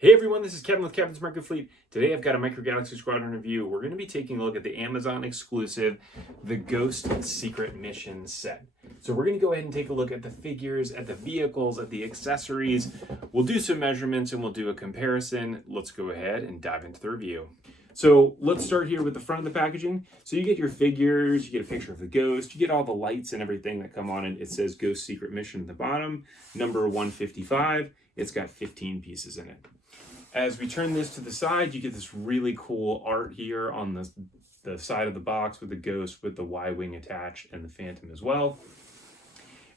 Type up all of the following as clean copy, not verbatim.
Hey everyone, this is Kevin with Kevin's Market Fleet. Today I've got a Micro Galaxy Squadron review. We're going to be taking a look at the Amazon exclusive, the Ghost Secret Mission set. So we're going to go ahead and take a look at the figures, at the vehicles, at the accessories. We'll do some measurements and we'll do a comparison. Let's go ahead and dive into the review. So let's start here with the front of the packaging. So you get your figures, you get a picture of the Ghost, you get all the lights and everything that come on it. It says Ghost Secret Mission at the bottom, number 155. It's got 15 pieces in it. As we turn this to the side, you get this really cool art here on the side of the box with the Ghost, with the YWing attached and the Phantom as well.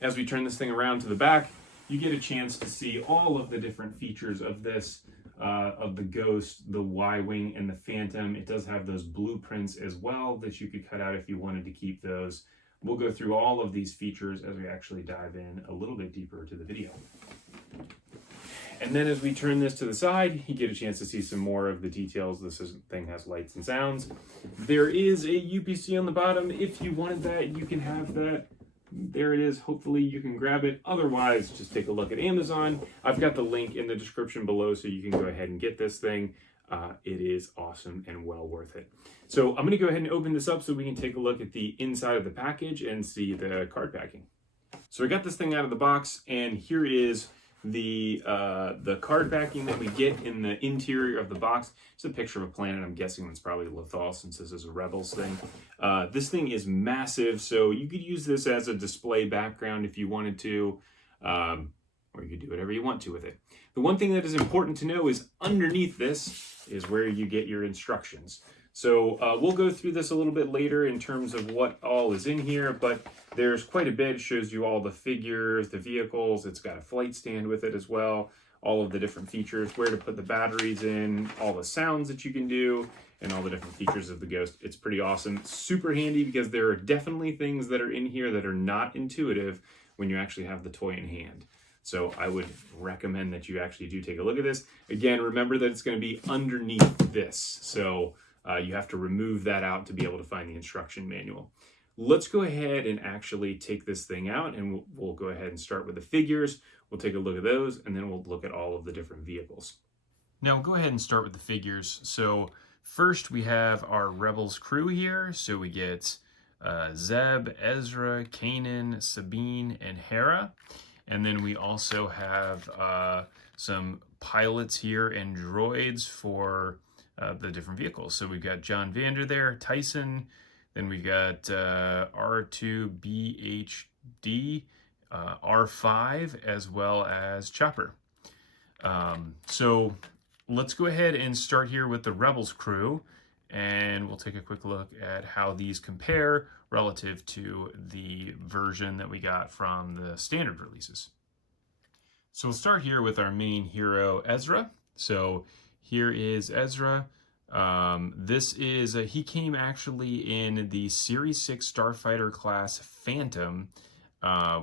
As we turn this thing around to the back, you get a chance to see all of the different features of this, of the Ghost, the YWing, and the Phantom. It does have those blueprints as well that you could cut out if you wanted to keep those. We'll go through all of these features as we actually dive in a little bit deeper to the video. And then as we turn this to the side, you get a chance to see some more of the details. This thing has lights and sounds. There is a UPC on the bottom. If you wanted that, you can have that. There it is. Hopefully you can grab it. Otherwise, just take a look at Amazon. I've got the link in the description below so you can go ahead and get this thing. It is awesome and well worth it. So I'm going to go ahead and open this up so we can take a look at the inside of the package and see the card packing. So I got this thing out of the box, and here is the card backing that we get in the interior of the box. It's a picture of a planet. I'm guessing that's probably Lothal, since this is a Rebels thing. This thing is massive, so you could use this as a display background if you wanted to, or you could do whatever you want to with it. The one thing that is important to know is underneath this is where you get your instructions. So we'll go through this a little bit later in terms of what all is in here, but there's quite a bit. It shows you all the figures, the vehicles. It's got a flight stand with it as well, all of the different features, where to put the batteries in, all the sounds that you can do, and all the different features of the Ghost. It's pretty awesome. Super handy because there are definitely things that are in here that are not intuitive when you actually have the toy in hand. So I would recommend that you actually do take a look at this. Again, remember that it's going to be underneath this. So you have to remove that out to be able to find the instruction manual. Let's go ahead and actually take this thing out, and we'll go ahead and start with the figures. We'll take a look at those, and then we'll look at all of the different vehicles. Now we'll go ahead and start with the figures. So first we have our Rebels crew here. So we get Zeb, Ezra, Kanan, Sabine, and Hera. And then we also have some pilots here and droids for the different vehicles. So we've got John Vander there, Tyson, then we've got R2BHD, R5, as well as Chopper. So let's go ahead and start here with the Rebels crew, and we'll take a quick look at how these compare relative to the version that we got from the standard releases. So we'll start here with our main hero, Ezra. So here is Ezra. This is, he came actually in the Series 6 Starfighter class Phantom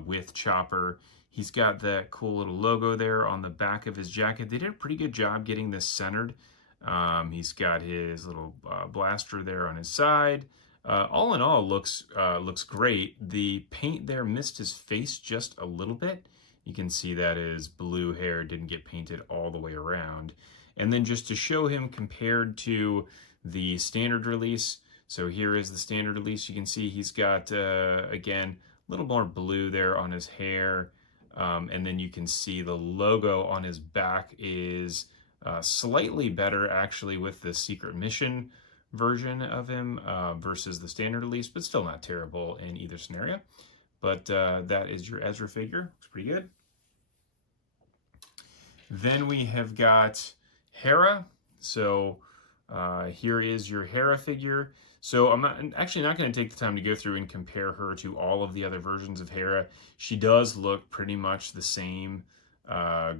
with Chopper. He's got that cool little logo there on the back of his jacket. They did a pretty good job getting this centered. He's got his little blaster there on his side. All in all, looks great. The paint there missed his face just a little bit. You can see that his blue hair didn't get painted all the way around. And then just to show him compared to the standard release, so here is the standard release. You can see he's got, again, a little more blue there on his hair. And then you can see the logo on his back is slightly better, actually, with the Secret Mission version of him versus the standard release, but still not terrible in either scenario. But that is your Ezra figure. Looks pretty good. Then we have got Hera. So here is your Hera figure. So I'm actually not going to take the time to go through and compare her to all of the other versions of Hera. She does look pretty much the same.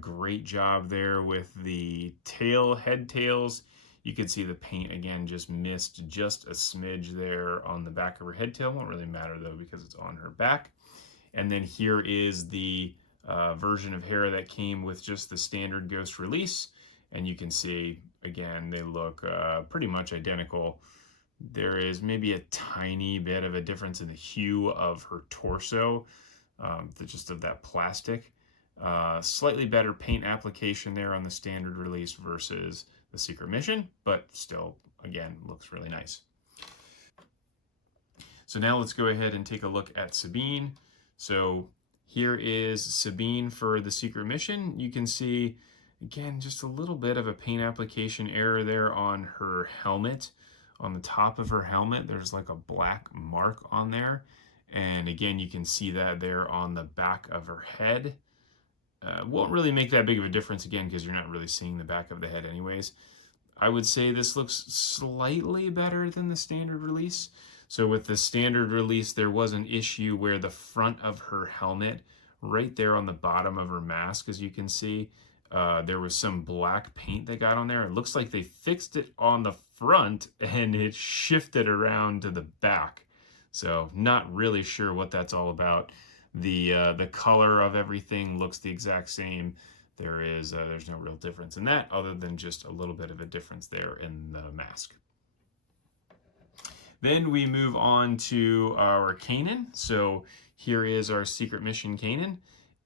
Great job there with the head tails. You can see the paint, again, just missed just a smidge there on the back of her head tail. Won't really matter, though, because it's on her back. And then here is the version of Hera that came with just the standard Ghost release. And you can see, again, they look pretty much identical. There is maybe a tiny bit of a difference in the hue of her torso, just of that plastic. Slightly better paint application there on the standard release versus the Secret Mission, but still, again, looks really nice. So now let's go ahead and take a look at Sabine. So here is Sabine for the Secret Mission. You can see, again, just a little bit of a paint application error there on her helmet. On the top of her helmet, there's like a black mark on there. And again, you can see that there on the back of her head. Won't really make that big of a difference, again, because you're not really seeing the back of the head anyways. I would say this looks slightly better than the standard release. So with the standard release, there was an issue where the front of her helmet, right there on the bottom of her mask, as you can see, there was some black paint that got on there. It looks like they fixed it on the front and it shifted around to the back. So not really sure what that's all about. The color of everything looks the exact same. There's no real difference in that other than just a little bit of a difference there in the mask. Then we move on to our Kanan. So here is our Secret Mission Kanan.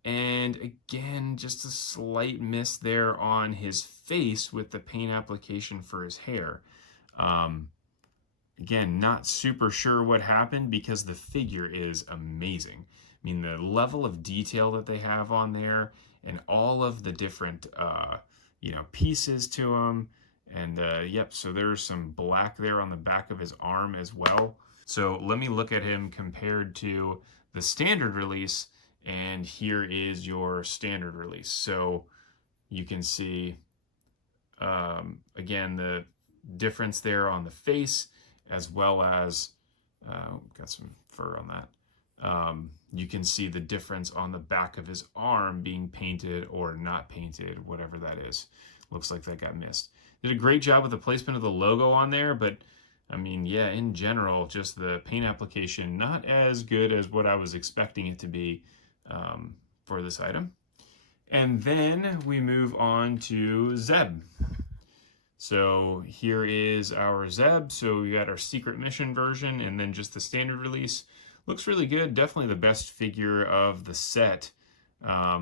And again, just a slight miss there on his face with the paint application for his hair. Again, not super sure what happened because the figure is amazing. I mean, the level of detail that they have on there and all of the different, pieces to him. And yep, so there's some black there on the back of his arm as well. So let me look at him compared to the standard release. And here is your standard release. So you can see, again, the difference there on the face, as well as, got some fur on that. You can see the difference on the back of his arm being painted or not painted, whatever that is. Looks like that got missed. Did a great job with the placement of the logo on there, but I mean, yeah, in general, just the paint application, not as good as what I was expecting it to be for this item. And then we move on to Zeb. So here is our Zeb. So we got our Secret Mission version and then just the standard release. Looks really good. Definitely the best figure of the set. I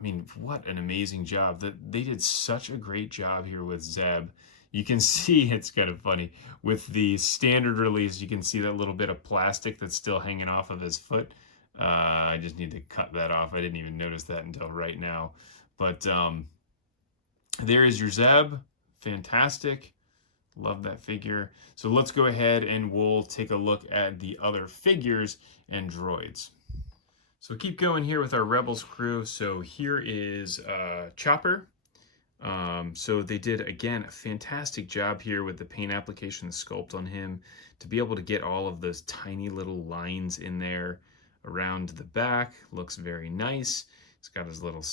mean, what an amazing job. They did such a great job here with Zeb. You can see, it's kind of funny, with the standard release, you can see that little bit of plastic that's still hanging off of his foot. I just need to cut that off. I didn't even notice that until right now. But there is your Zeb. Fantastic. Love that figure. So let's go ahead and we'll take a look at the other figures and droids. So keep going here with our Rebels crew. So here is Chopper. So they did, again, a fantastic job here with the paint application, the sculpt on him, to be able to get all of those tiny little lines in there around the back. Looks very nice. He's got his little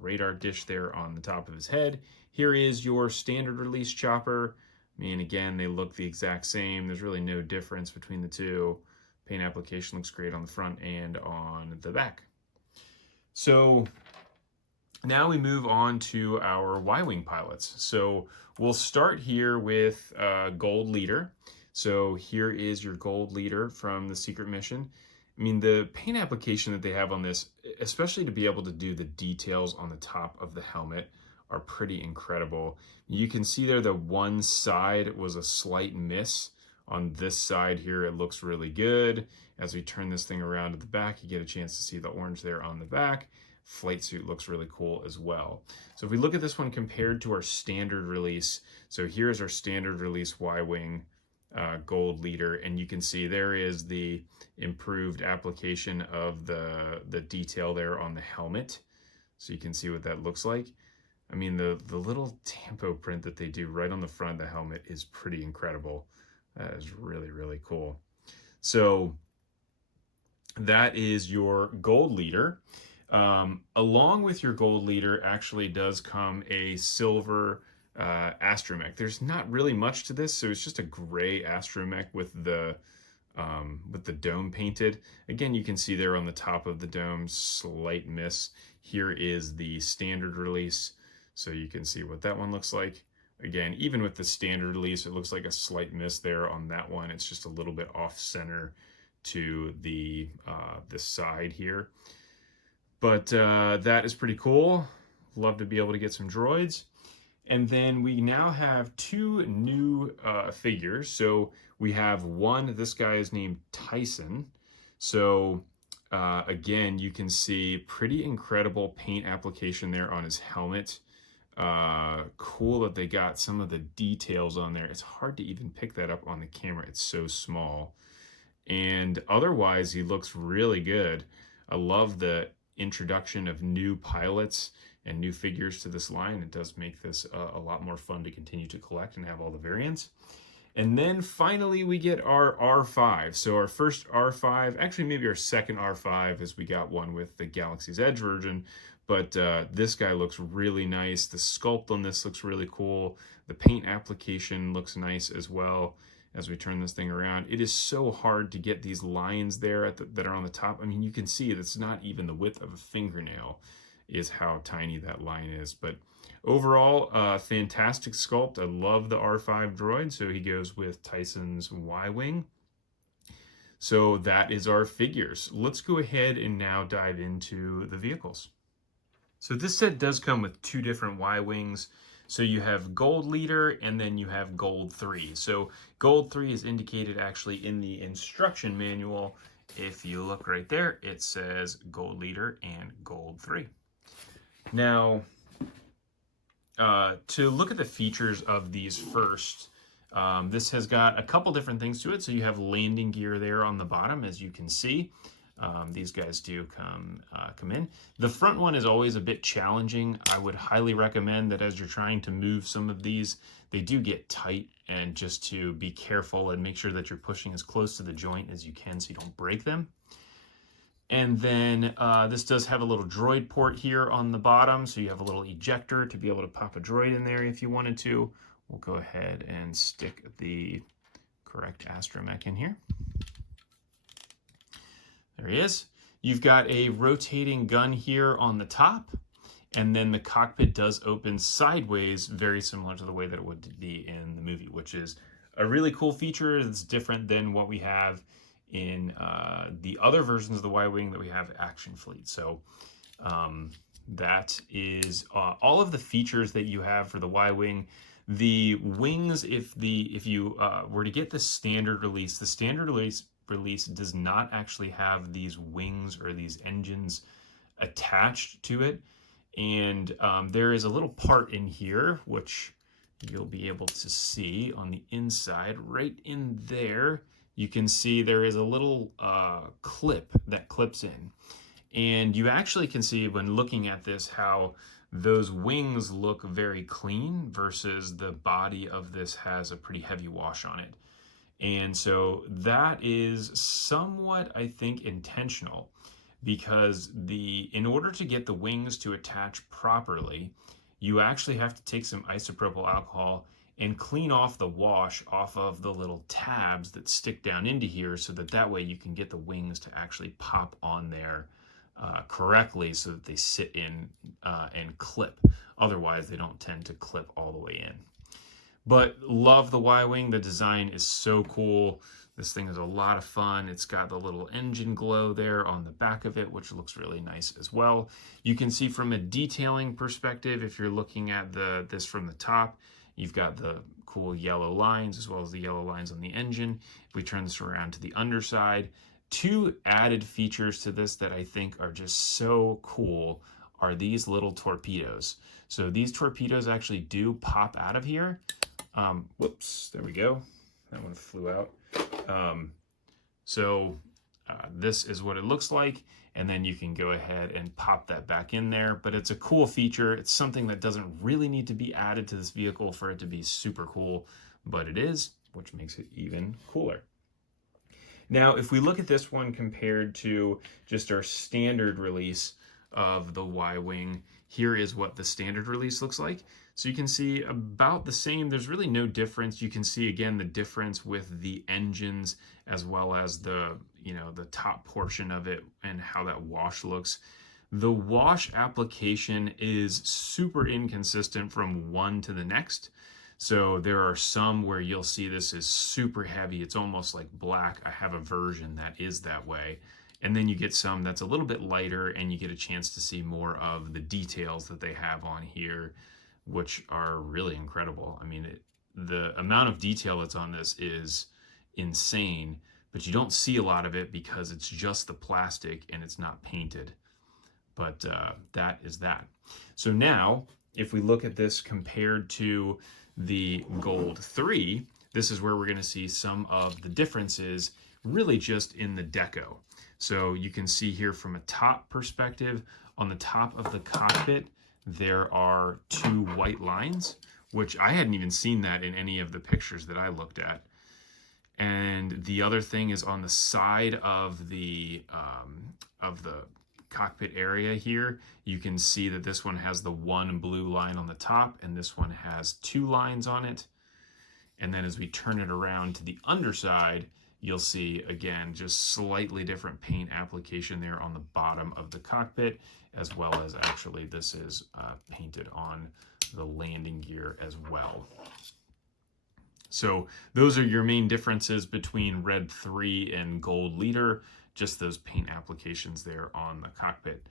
radar dish there on the top of his head. Here is your standard release Chopper. I mean, again, they look the exact same. There's really no difference between the two. Paint application looks great on the front and on the back. So now we move on to our YWing pilots. So we'll start here with Gold Leader. So here is your Gold Leader from the Secret Mission. I mean, the paint application that they have on this, especially to be able to do the details on the top of the helmet, are pretty incredible. You can see there the one side was a slight miss. On this side here, it looks really good. As we turn this thing around to the back, you get a chance to see the orange there on the back. Flight suit looks really cool as well. So if we look at this one compared to our standard release, so here's our standard release YWing Gold Leader, and you can see there is the improved application of the detail there on the helmet. So you can see what that looks like. I mean, the little tampo print that they do right on the front of the helmet is pretty incredible. That is really, really cool. So that is your Gold Leader. Along with your Gold Leader actually does come a silver astromech. There's not really much to this, so it's just a gray astromech with the dome painted. Again, you can see there on the top of the dome, slight miss. Here is the standard release, so you can see what that one looks like. Again, even with the standard release, it looks like a slight miss there on that one. It's just a little bit off center to the side here. But that is pretty cool. Love to be able to get some droids. And then we now have two new figures. So we have one, this guy is named Tyson. So again, you can see pretty incredible paint application there on his helmet. Cool that they got some of the details on there. It's hard to even pick that up on the camera. It's so small. And otherwise, he looks really good. I love the introduction of new pilots and new figures to this line. It does make this a lot more fun to continue to collect and have all the variants. And then finally we get our R5. So our first R5, actually maybe our second R5, as we got one with the Galaxy's Edge version, but this guy looks really nice. The sculpt on this looks really cool. The paint application looks nice as well as we turn this thing around. It is so hard to get these lines there that are on the top. I mean, you can see it, it's not even the width of a fingernail is how tiny that line is. But overall, fantastic sculpt. I love the R5 droid, so he goes with Tyson's Y-Wing. So that is our figures. Let's go ahead and now dive into the vehicles. So this set does come with two different Y-Wings. So you have Gold Leader and then you have Gold 3. So Gold 3 is indicated actually in the instruction manual. If you look right there, it says Gold Leader and Gold 3. Now, to look at the features of these first, this has got a couple different things to it. So you have landing gear there on the bottom, as you can see. These guys do come in. The front one is always a bit challenging. I would highly recommend that as you're trying to move some of these, they do get tight, and just to be careful and make sure that you're pushing as close to the joint as you can so you don't break them. And then this does have a little droid port here on the bottom, so you have a little ejector to be able to pop a droid in there if you wanted to. We'll go ahead and stick the correct astromech in here. There he is. You've got a rotating gun here on the top, and then the cockpit does open sideways, very similar to the way that it would be in the movie, which is a really cool feature. It's different than what we have in the other versions of the Y-Wing that we have Action Fleet. So that is all of the features that you have for the Y-Wing. The wings, if you were to get the standard release, the standard release does not actually have these wings or these engines attached to it. And there is a little part in here, which you'll be able to see on the inside, right in there. You can see there is a little clip that clips in. And you actually can see when looking at this how those wings look very clean versus the body of this has a pretty heavy wash on it. And so that is somewhat, I think, intentional, because in order to get the wings to attach properly, you actually have to take some isopropyl alcohol and clean off the wash off of the little tabs that stick down into here, so that way you can get the wings to actually pop on there correctly so that they sit in and clip. Otherwise, they don't tend to clip all the way in. But love the Y-Wing. The design is so cool. This thing is a lot of fun. It's got the little engine glow there on the back of it, which looks really nice as well. You can see from a detailing perspective, if you're looking at this from the top, you've got the cool yellow lines as well as the yellow lines on the engine. If we turn this around to the underside, two added features to this that I think are just so cool are these little torpedoes. So these torpedoes actually do pop out of here. Whoops, there we go. That one flew out. This is what it looks like, and then you can go ahead and pop that back in there. But it's a cool feature. It's something that doesn't really need to be added to this vehicle for it to be super cool, but it is, which makes it even cooler. Now, if we look at this one compared to just our standard release of the Y-Wing, here is what the standard release looks like. So you can see about the same. There's really no difference. You can see again the difference with the engines as well as the top portion of it and how that wash looks. The wash application is super inconsistent from one to the next. So there are some where you'll see this is super heavy. It's almost like black. I have a version that is that way. And then you get some that's a little bit lighter, and you get a chance to see more of the details that they have on here, which are really incredible. I mean, the amount of detail that's on this is insane, but you don't see a lot of it because it's just the plastic and it's not painted. But that is that. So now, if we look at this compared to the Gold 3, this is where we're going to see some of the differences, really just in the deco. So you can see here from a top perspective, on the top of the cockpit, there are 2 white lines, which I hadn't even seen that in any of the pictures that I looked at. And the other thing is on the side of the cockpit area here, you can see that this one has the 1 blue line on the top, and this one has 2 lines on it. And then as we turn it around to the underside, you'll see, again, just slightly different paint application there on the bottom of the cockpit, as well as actually this is painted on the landing gear as well. So those are your main differences between Red 3 and Gold Leader, just those paint applications there on the cockpit.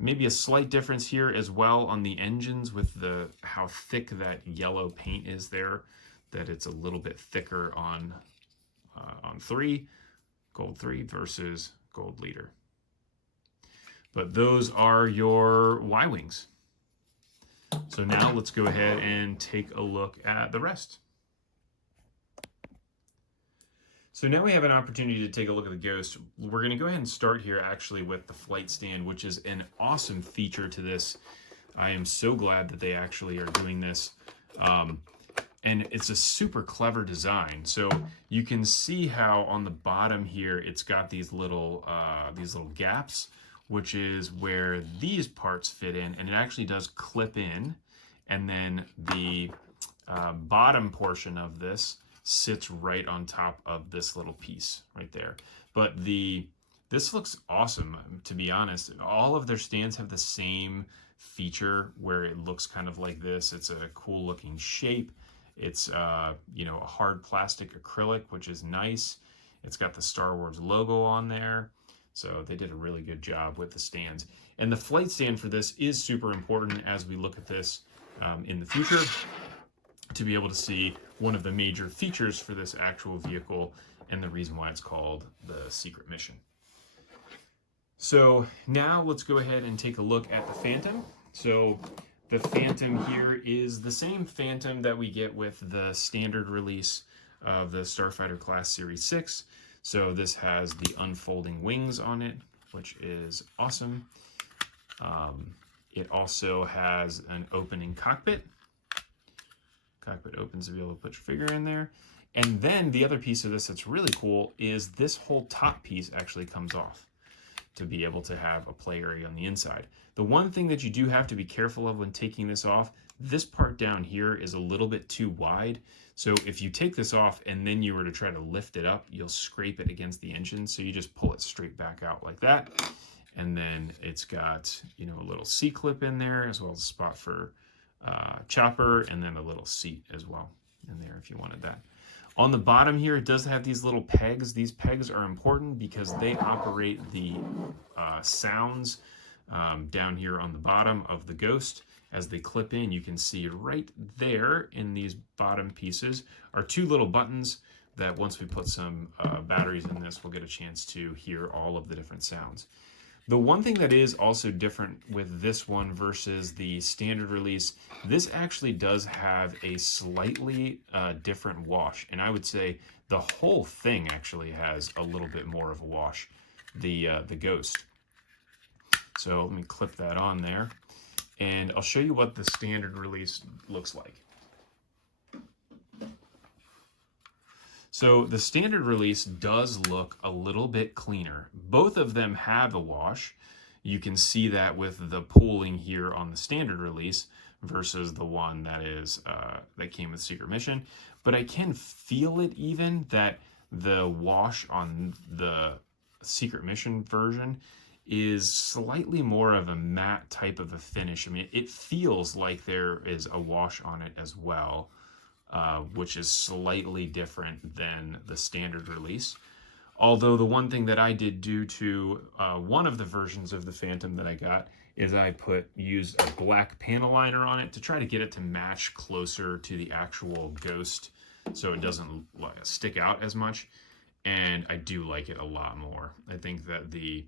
Maybe a slight difference here as well on the engines with how thick that yellow paint is there, that it's a little bit thicker on 3, Gold 3 versus Gold Leader. But those are your Y-Wings. So now let's go ahead and take a look at the rest. So now we have an opportunity to take a look at the Ghost. We're going to go ahead and start here actually with the flight stand, which is an awesome feature to this. I am so glad that they actually are doing this. And it's a super clever design. So you can see how on the bottom here, it's got these little gaps, which is where these parts fit in, and it actually does clip in. And then the bottom portion of this sits right on top of this little piece right there. But this looks awesome, to be honest. All of their stands have the same feature where it looks kind of like this. It's a cool looking shape. It's you know, a hard plastic acrylic, which is nice. It's got the Star Wars logo on there. So they did a really good job with the stands. And the flight stand for this is super important as we look at this in the future, to be able to see one of the major features for this actual vehicle and the reason why it's called the Secret Mission. So now let's go ahead and take a look at the Phantom. So the Phantom here is the same Phantom that we get with the standard release of the Starfighter Class Series 6. So this has the unfolding wings on it, which is awesome. It also has an opening cockpit. Cockpit opens to be able to put your figure in there. And then the other piece of this that's really cool is this whole top piece actually comes off to be able to have a play area on the inside. The one thing that you do have to be careful of when taking this off, this part down here is a little bit too wide. So if you take this off and then you were to try to lift it up, you'll scrape it against the engine. So you just pull it straight back out like that. And then it's got, you know, a little C-clip in there, as well as a spot for chopper, and then a little seat as well in there if you wanted that. On the bottom here, it does have these little pegs. These pegs are important because they operate the sounds down here on the bottom of the Ghost. As they clip in, you can see right there in these bottom pieces are 2 little buttons that once we put some batteries in this, we'll get a chance to hear all of the different sounds. The one thing that is also different with this one versus the standard release, this actually does have a slightly different wash. And I would say the whole thing actually has a little bit more of a wash, the Ghost. So let me clip that on there. And I'll show you what the standard release looks like. So the standard release does look a little bit cleaner. Both of them have a wash. You can see that with the pooling here on the standard release versus the one that is that came with Secret Mission. But I can feel it even that the wash on the Secret Mission version is slightly more of a matte type of a finish. I mean, it feels like there is a wash on it as well. Which is slightly different than the standard release. Although the one thing that I did do to one of the versions of the Phantom that I got is I used a black panel liner on it to try to get it to match closer to the actual Ghost so it doesn't stick out as much. And I do like it a lot more. I think that the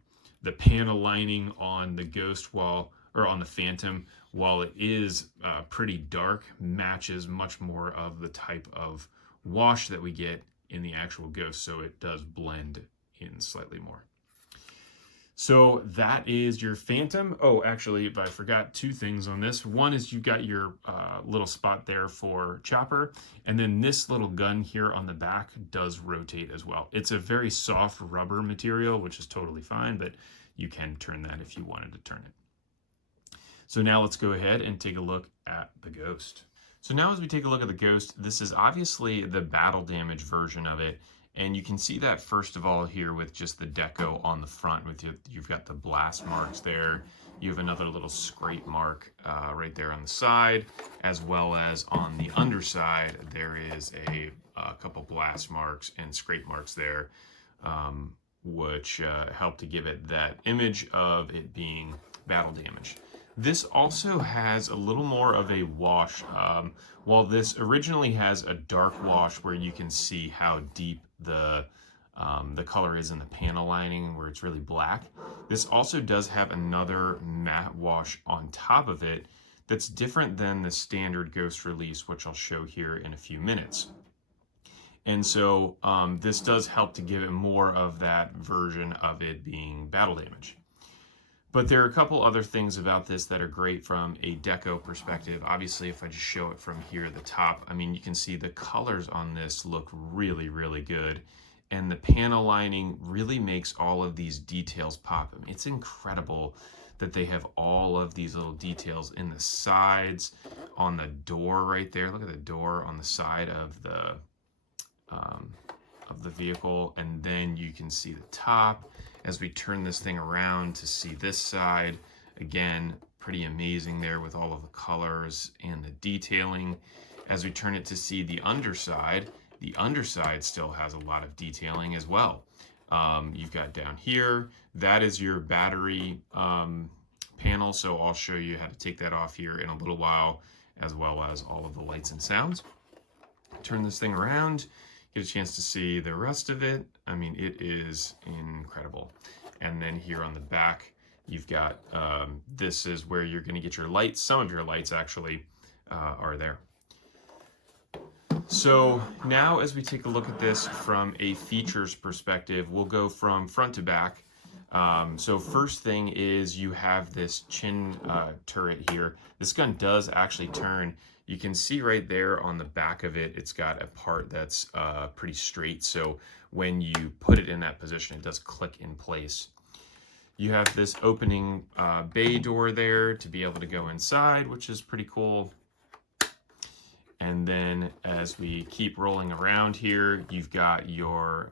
panel lining on the Ghost wall, or on the Phantom, while it is pretty dark, matches much more of the type of wash that we get in the actual Ghost, so it does blend in slightly more. So that is your Phantom. Oh, actually, I forgot two things on this. One is you got your little spot there for chopper, and then this little gun here on the back does rotate as well. It's a very soft rubber material, which is totally fine, but you can turn that if you wanted to turn it. So now let's go ahead and take a look at the Ghost. So now as we take a look at the Ghost, this is obviously the battle damage version of it. And you can see that first of all here with just the deco on the front. You've got the blast marks there. You have another little scrape mark right there on the side, as well as on the underside, there is a couple blast marks and scrape marks there, which help to give it that image of it being battle damage. This also has a little more of a wash. While this originally has a dark wash where you can see how deep the color is in the panel lining where it's really black, this also does have another matte wash on top of it that's different than the standard Ghost release, which I'll show here in a few minutes. And so this does help to give it more of that version of it being battle damage. But there are a couple other things about this that are great from a deco perspective. Obviously, if I just show it from here at the top, I mean, you can see the colors on this look really, really good. And the panel lining really makes all of these details pop. I mean, it's incredible that they have all of these little details in the sides, on the door right there. Look at the door on the side of the vehicle. And then you can see the top. As we turn this thing around to see this side, again, pretty amazing there with all of the colors and the detailing. As we turn it to see the underside still has a lot of detailing as well. You've got down here, that is your battery panel, so I'll show you how to take that off here in a little while, as well as all of the lights and sounds. Turn this thing around, get a chance to see the rest of it. I mean, it is incredible. And then here on the back, you've got, this is where you're gonna get your lights. Some of your lights actually are there. So now as we take a look at this from a features perspective, we'll go from front to back. So first thing is you have this chin turret here. This gun does actually turn. You can see right there on the back of it, it's got a part that's pretty straight. So when you put it in that position, it does click in place. You have this opening bay door there to be able to go inside, which is pretty cool. And then as we keep rolling around here, you've got your,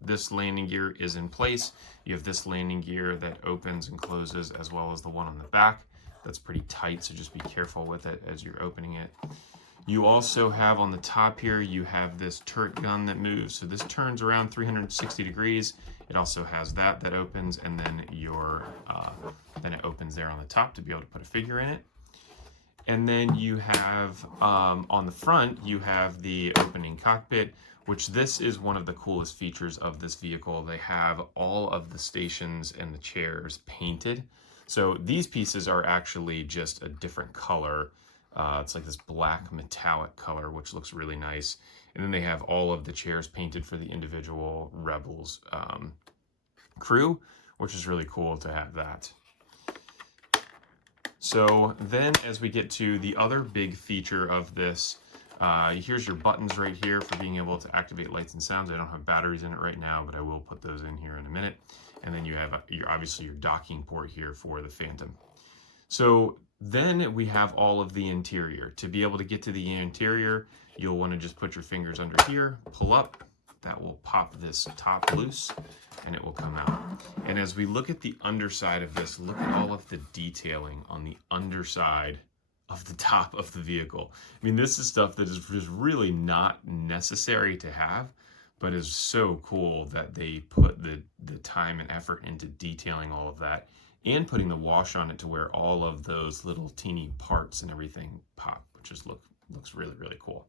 this landing gear is in place. You have this landing gear that opens and closes, as well as the one on the back. That's pretty tight, so just be careful with it as you're opening it. You also have on the top here, you have this turret gun that moves. So this turns around 360 degrees. It also has that opens, and then then it opens there on the top to be able to put a figure in it. And then you have, on the front, you have the opening cockpit, which this is one of the coolest features of this vehicle. They have all of the stations and the chairs painted. So these pieces are actually just a different color. It's like this black metallic color, which looks really nice. And then they have all of the chairs painted for the individual Rebels crew, which is really cool to have that. So then as we get to the other big feature of this, here's your buttons right here for being able to activate lights and sounds. I don't have batteries in it right now, but I will put those in here in a minute. And then you have obviously your docking port here for the Phantom. So then we have all of the interior. To be able to get to the interior, you'll want to just put your fingers under here, pull up. That will pop this top loose and it will come out. And as we look at the underside of this, look at all of the detailing on the underside of the top of the vehicle. I mean, this is stuff that is just really not necessary to have, but is so cool that they put the time and effort into detailing all of that and putting the wash on it to where all of those little teeny parts and everything pop, which just looks really, really cool.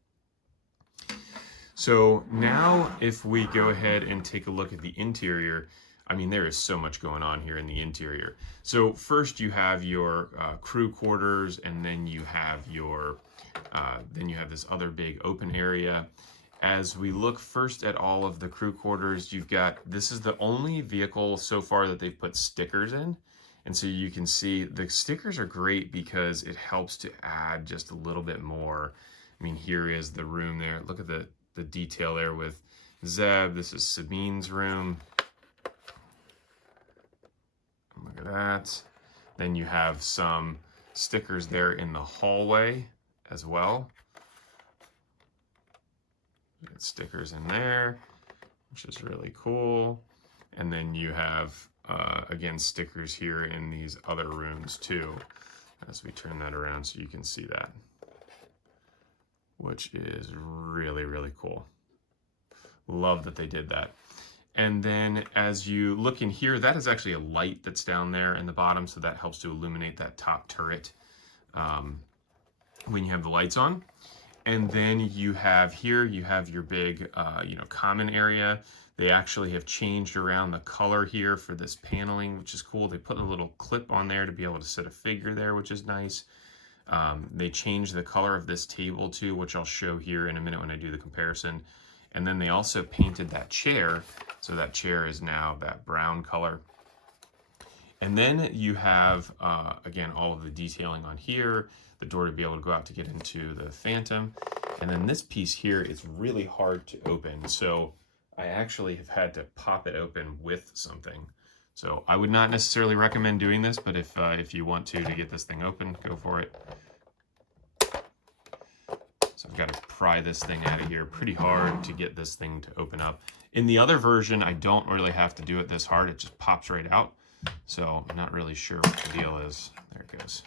So now if we go ahead and take a look at the interior, I mean, there is so much going on here in the interior. So first you have your crew quarters, and then you have your, this other big open area. As we look first at all of the crew quarters, you've got, this is the only vehicle so far that they've put stickers in. And so you can see the stickers are great because it helps to add just a little bit more. I mean, here is the room there. Look at the detail there with Zeb. This is Sabine's room. Look at that. Then you have some stickers there in the hallway as well. Got stickers in there, which is really cool. And then you have, again, stickers here in these other rooms too, as we turn that around so you can see that, which is really, really cool. Love that they did that. And then as you look in here, that is actually a light that's down there in the bottom, so that helps to illuminate that top turret when you have the lights on. And then you have here, you have your big, common area. They actually have changed around the color here for this paneling, which is cool. They put a little clip on there to be able to set a figure there, which is nice. They changed the color of this table too, which I'll show here in a minute when I do the comparison. And then they also painted that chair, so that chair is now that brown color. And then you have, again, all of the detailing on here, the door to be able to go out to get into the Phantom. And then this piece here is really hard to open, so I actually have had to pop it open with something. So I would not necessarily recommend doing this, but if you want to get this thing open, go for it. So I've got to pry this thing out of here pretty hard to get this thing to open up. In the other version, I don't really have to do it this hard. It just pops right out. So I'm not really sure what the deal is. There it goes.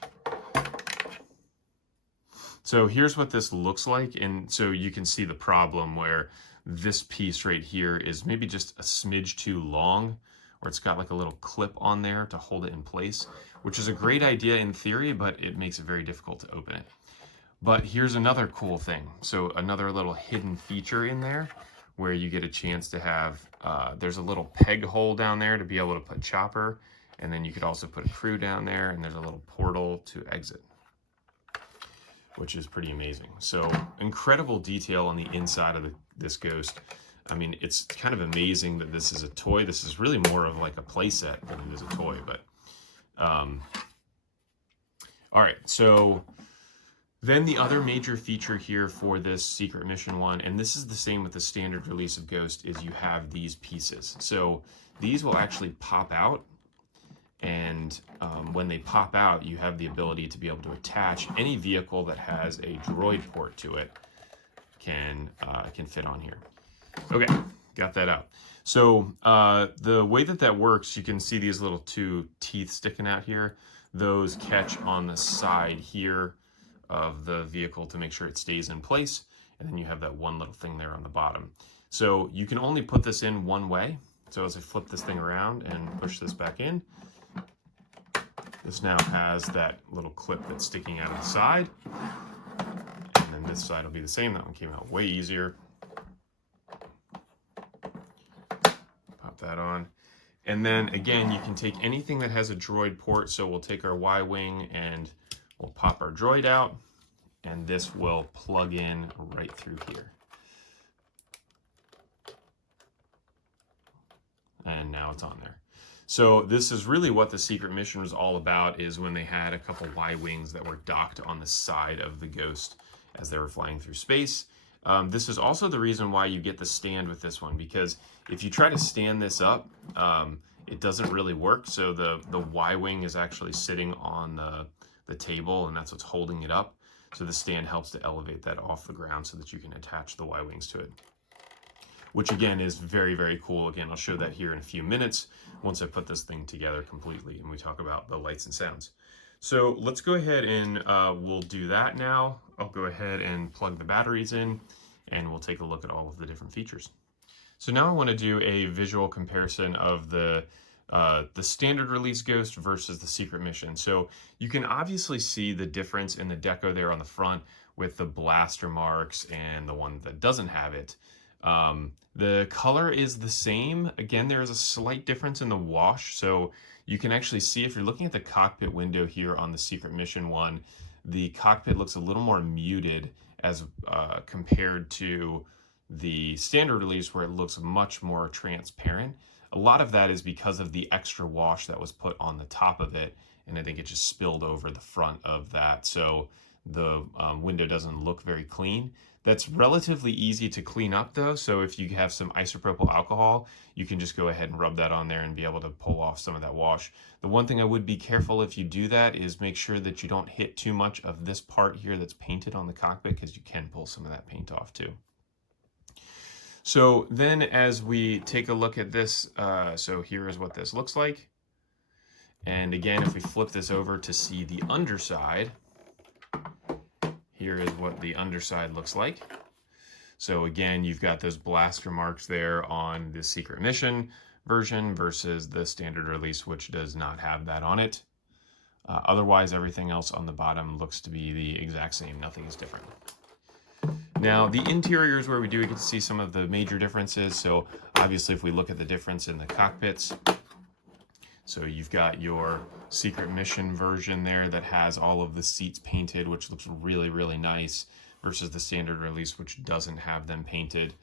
So here's what this looks like. And so you can see the problem where this piece right here is maybe just a smidge too long, or it's got like a little clip on there to hold it in place, which is a great idea in theory, but it makes it very difficult to open it. But here's another cool thing. So another little hidden feature in there where you get a chance to have, there's a little peg hole down there to be able to put Chopper, and then you could also put a crew down there, and there's a little portal to exit, which is pretty amazing. So incredible detail on the inside of this Ghost. I mean, it's kind of amazing that this is a toy. This is really more of like a play set than it is a toy, but all right, so then the other major feature here for this Secret Mission one, and this is the same with the standard release of Ghost, is you have these pieces. So these will actually pop out, and when they pop out, you have the ability to be able to attach any vehicle that has a droid port to it can fit on here. Okay, got that out. So the way that works, you can see these little two teeth sticking out here. Those catch on the side here of the vehicle to make sure it stays in place, and then you have that one little thing there on the bottom. So you can only put this in one way. So as I flip this thing around and push this back in, this now has that little clip that's sticking out of the side, and then this side will be the same. That one came out way easier. Pop that on. And then again, you can take anything that has a droid port. So we'll take our Y-Wing and we'll pop our droid out, and this will plug in right through here. And now it's on there. So this is really what the Secret Mission was all about, is when they had a couple Y-Wings that were docked on the side of the Ghost as they were flying through space. This is also the reason why you get the stand with this one, because if you try to stand this up, it doesn't really work. So the Y-Wing is actually sitting on the table, and that's what's holding it up. So the stand helps to elevate that off the ground so that you can attach the Y-Wings to it, which again is very, very cool. Again, I'll show that here in a few minutes once I put this thing together completely and we talk about the lights and sounds. So let's go ahead and we'll do that now. I'll go ahead and plug the batteries in, and we'll take a look at all of the different features. So now I want to do a visual comparison of the standard release Ghost versus the secret mission. So you can obviously see the difference in the deco there on the front with the blaster marks and the one that doesn't have it. The color is the same. Again, there is a slight difference in the wash. So you can actually see if you're looking at the cockpit window here on the secret mission one, the cockpit looks a little more muted as compared to the standard release where it looks much more transparent. A lot of that is because of the extra wash that was put on the top of it, and I think it just spilled over the front of that, so the window doesn't look very clean. That's relatively easy to clean up though, so if you have some isopropyl alcohol, you can just go ahead and rub that on there and be able to pull off some of that wash. The one thing I would be careful if you do that is make sure that you don't hit too much of this part here that's painted on the cockpit, because you can pull some of that paint off too. So then as we take a look at this, so here is what this looks like. And again, if we flip this over to see the underside, here is what the underside looks like. So again, you've got those blaster marks there on the secret mission version versus the standard release, which does not have that on it. Otherwise, everything else on the bottom looks to be the exact same. Nothing is different. Now, the interior is where we do get to see some of the major differences. So obviously, if we look at the difference in the cockpits, so you've got your secret mission version there that has all of the seats painted, which looks really, really nice, versus the standard release, which doesn't have them painted.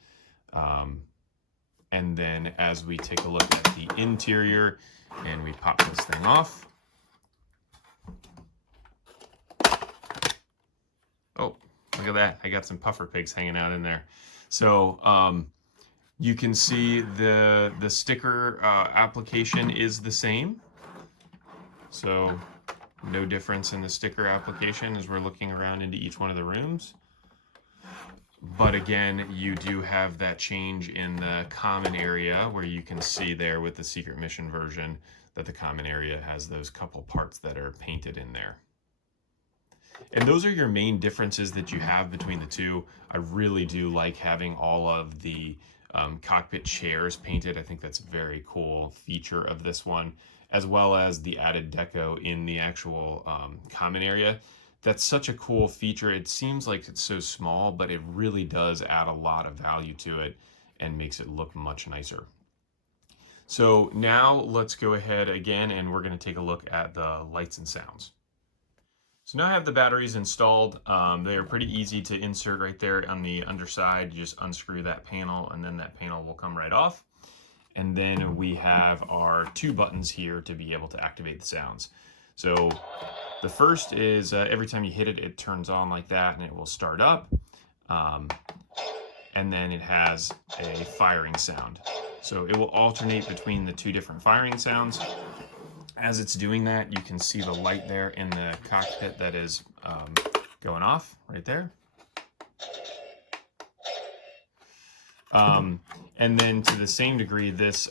And then as we take a look at the interior and we pop this thing off. Oh, look at that. I got some puffer pigs hanging out in there. So you can see the sticker application is the same. So no difference in the sticker application as we're looking around into each one of the rooms. But again, you do have that change in the common area where you can see there with the secret mission version that the common area has those couple parts that are painted in there. And those are your main differences that you have between the two. I really do like having all of the cockpit chairs painted. I think that's a very cool feature of this one, as well as the added deco in the actual common area. That's such a cool feature. It seems like it's so small, but it really does add a lot of value to it and makes it look much nicer. So now let's go ahead again and we're going to take a look at the lights and sounds. So now I have the batteries installed. They are pretty easy to insert right there on the underside. You just unscrew that panel and then that panel will come right off. And then we have our two buttons here to be able to activate the sounds. So the first is every time you hit it, it turns on like that and it will start up. And then it has a firing sound. So it will alternate between the two different firing sounds. As it's doing that, you can see the light there in the cockpit that is going off right there. And then to the same degree, this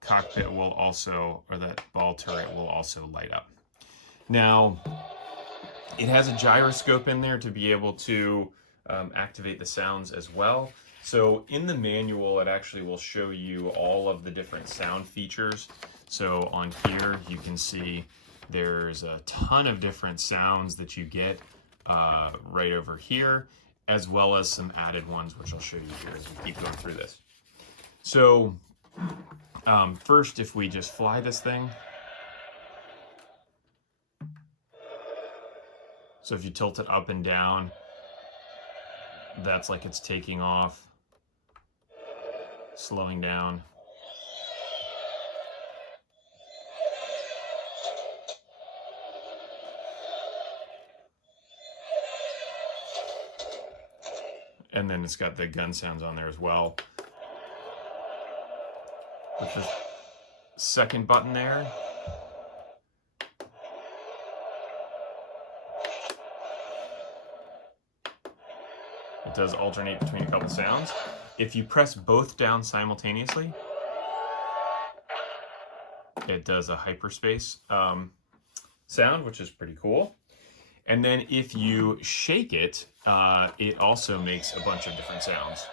cockpit will also, or that ball turret will also light up. Now, it has a gyroscope in there to be able to activate the sounds as well. So in the manual, it actually will show you all of the different sound features. So on here, you can see there's a ton of different sounds that you get right over here, as well as some added ones, which I'll show you here as we keep going through this. So first, if we just fly this thing. So if you tilt it up and down, that's like it's taking off, slowing down. And then it's got the gun sounds on there as well. With the second button there, it does alternate between a couple sounds. If you press both down simultaneously, it does a hyperspace sound, which is pretty cool. And then if you shake it, it also makes a bunch of different sounds.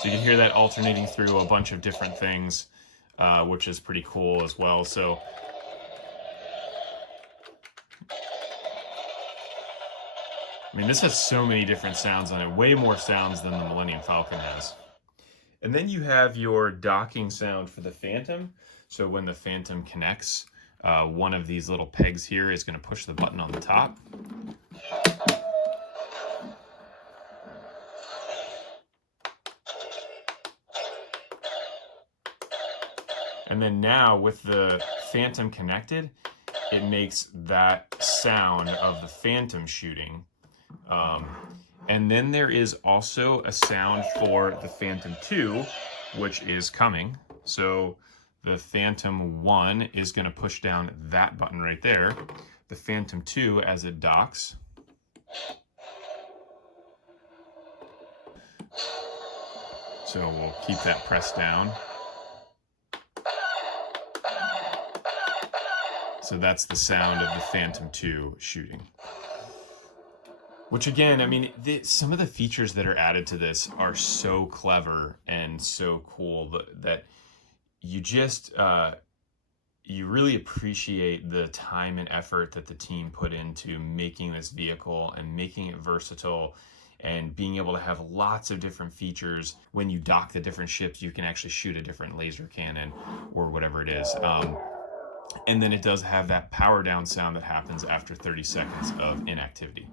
So you can hear that alternating through a bunch of different things, which is pretty cool as well. So I mean, this has so many different sounds on it, way more sounds than the Millennium Falcon has. And then you have your docking sound for the Phantom. So when the Phantom connects, one of these little pegs here is going to push the button on the top. And then now with the Phantom connected, it makes that sound of the Phantom shooting. And then there is also a sound for the Phantom 2, which is coming. So the Phantom 1 is going to push down that button right there. The Phantom 2, as it docks, so we'll keep that pressed down. So that's the sound of the Phantom 2 shooting. Which again, I mean, some of the features that are added to this are so clever and so cool that you just, you really appreciate the time and effort that the team put into making this vehicle and making it versatile and being able to have lots of different features. When you dock the different ships, you can actually shoot a different laser cannon or whatever it is. And then it does have that power down sound that happens after 30 seconds of inactivity.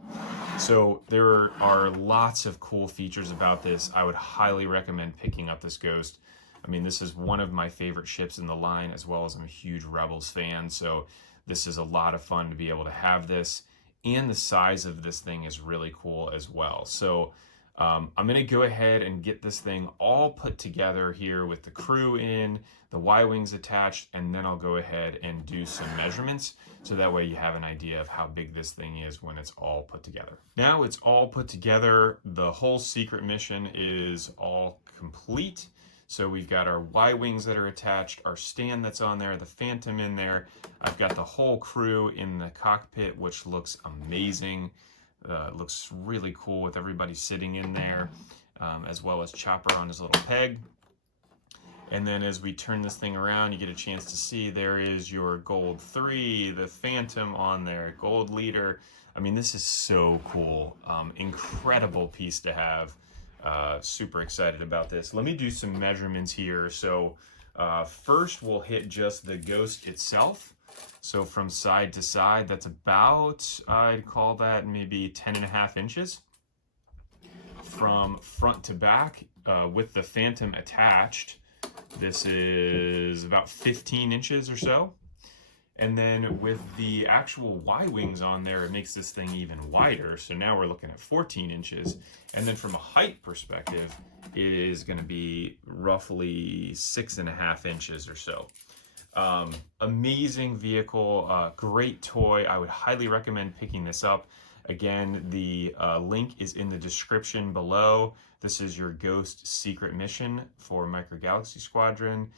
So there are lots of cool features about this. I would highly recommend picking up this Ghost. I mean, this is one of my favorite ships in the line, as well as I'm a huge Rebels fan. So this is a lot of fun to be able to have this. And the size of this thing is really cool as well. So I'm going to go ahead and get this thing all put together here with the crew in, the Y-Wings attached, and then I'll go ahead and do some measurements so that way you have an idea of how big this thing is when it's all put together. Now it's all put together, the whole secret mission is all complete. So we've got our Y-Wings that are attached, our stand that's on there, the Phantom in there. I've got the whole crew in the cockpit, which looks amazing. It looks really cool with everybody sitting in there, as well as Chopper on his little peg. And then as we turn this thing around, you get a chance to see there is your Gold 3, the Phantom on there, Gold Leader. I mean, this is so cool. Incredible piece to have. Super excited about this. Let me do some measurements here. So first we'll hit just the Ghost itself. So from side to side, that's about, I'd call that maybe 10.5 inches. From front to back, with the Phantom attached, this is about 15 inches or so. And then with the actual Y-Wings on there, it makes this thing even wider. So now we're looking at 14 inches. And then from a height perspective, it is going to be roughly 6.5 inches or so. Amazing vehicle, great toy. I would highly recommend picking this up. Again, the link is in the description below. This is your Ghost secret mission for Micro Galaxy Squadron.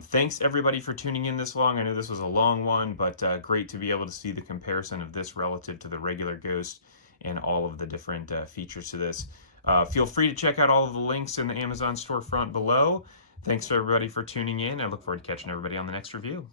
Thanks everybody for tuning in this long. I know this was a long one, but great to be able to see the comparison of this relative to the regular Ghost and all of the different features to this. Feel free to check out all of the links in the Amazon storefront below. Thanks to everybody for tuning in. I look forward to catching everybody on the next review.